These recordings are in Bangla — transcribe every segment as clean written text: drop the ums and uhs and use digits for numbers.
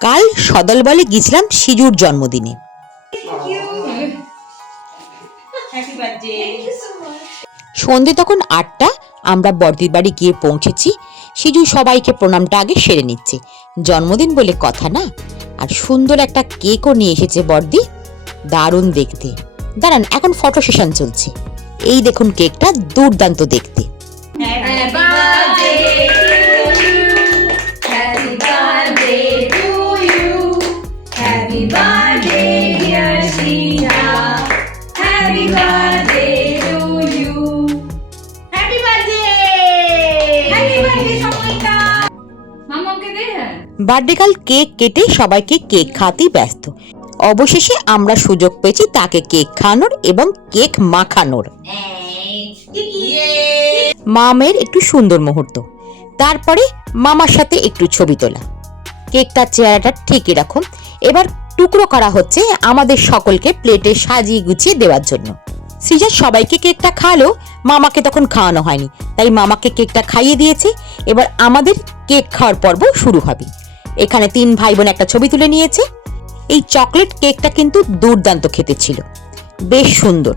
কাল সদলবলে গিয়েছিলাম সিজুর জন্মদিনে। সন্ধে তখন 8টা। আমরা বড়দির বাড়ি গিয়ে পৌঁছেছি। সিজু সবাইকে প্রণামটা আগে সেরে নিচ্ছে, জন্মদিন বলে কথা না। আর সুন্দর একটা কেকও নিয়ে এসেছে বড়দি, দারুণ দেখতে। দাঁড়ান, এখন ফটো সেশন চলছে। এই দেখুন কেকটা, দুর্দান্ত দেখতে। বার্থডেকাল কেক কেটে সবাইকে কেক খাওয়াতেই ব্যস্ত। অবশেষে আমরা সুযোগ পেয়েছি তাকে কেক খাওয়ানোর এবং কেক মাখানোর। মামের একটু সুন্দর মুহূর্ত। তারপরে মামার সাথে একটু ছবি তোলা। কেকটার চেহারাটা ঠিক এরকম। এবার টুকরো করা হচ্ছে আমাদের সকলকে প্লেটে সাজিয়ে গুছিয়ে দেওয়ার জন্য। সৃজা সবাইকে কেকটা খাওয়ালো, মামাকে তখন খাওয়ানো হয়নি, তাই মামাকে কেকটা খাইয়ে দিয়েছে। এবার আমাদের কেক খাওয়ার পর্ব শুরু হবে। এখানে 3 ভাই বোন একটা ছবি তুলে নিয়েছে। এই চকলেট কেকটা কিন্তু দুর্দান্ত খেতে ছিল, বেশ সুন্দর।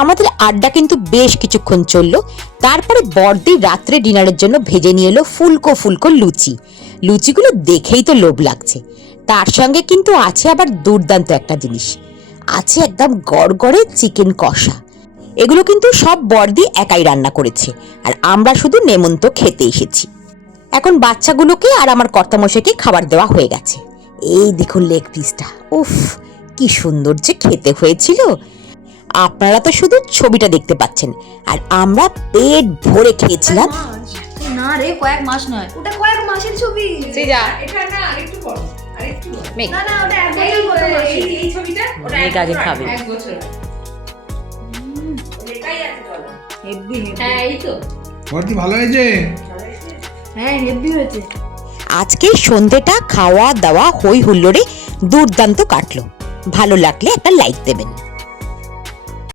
আমাদের আড্ডা কিন্তু বেশ কিছুক্ষণ চললো। তারপরে বড়দি রাত্রে ডিনারের জন্য ভেজে নিয়ে এলো ফুলকো ফুলকো লুচি। লুচিগুলো দেখেই তো লোভ লাগছে। তার সঙ্গে কিন্তু আছে আবার দুর্দান্ত একটা জিনিস, আছে একদম গড়গড়ে চিকেন কষা। এগুলো কিন্তু সব বড়দি একাই রান্না করেছে, আর আমরা শুধু নেমন্ত খেতে এসেছি। এখন বাচ্চাগুলোকে আর আমার কর্তামশাইকে খাবার দেওয়া হয়ে গেছে। এই দেখুন লেগ পিসটা, উফ কি সুন্দর যে খেতে হয়েছিল। আপনারা তো শুধু ছবিটা দেখতে পাচ্ছেন, আর আমরা পেট ভরে খেয়েছিলাম। না রে, কয়েক মাস নয়, ওটা কয়েক মাসের ছবি। এটা না আরেকটু বড়, আরেকটু বড়। না না, ওটা এক বছর মতো মাসের। এই ছবিটা ওটা এক আগে খাবে। 1 বছর। এটাই আছে বলো। হেভি। হ্যাঁ এই তো। বড়দি ভালো হয়েছে? হ্যাঁ হেভি হয়েছে। আজকে সন্ধেটা খাওয়া দাওয়া হই হুল্লোড়ে দুর্দান্ত কাটলো। ভালো লাগলে একটা লাইক দেবেন।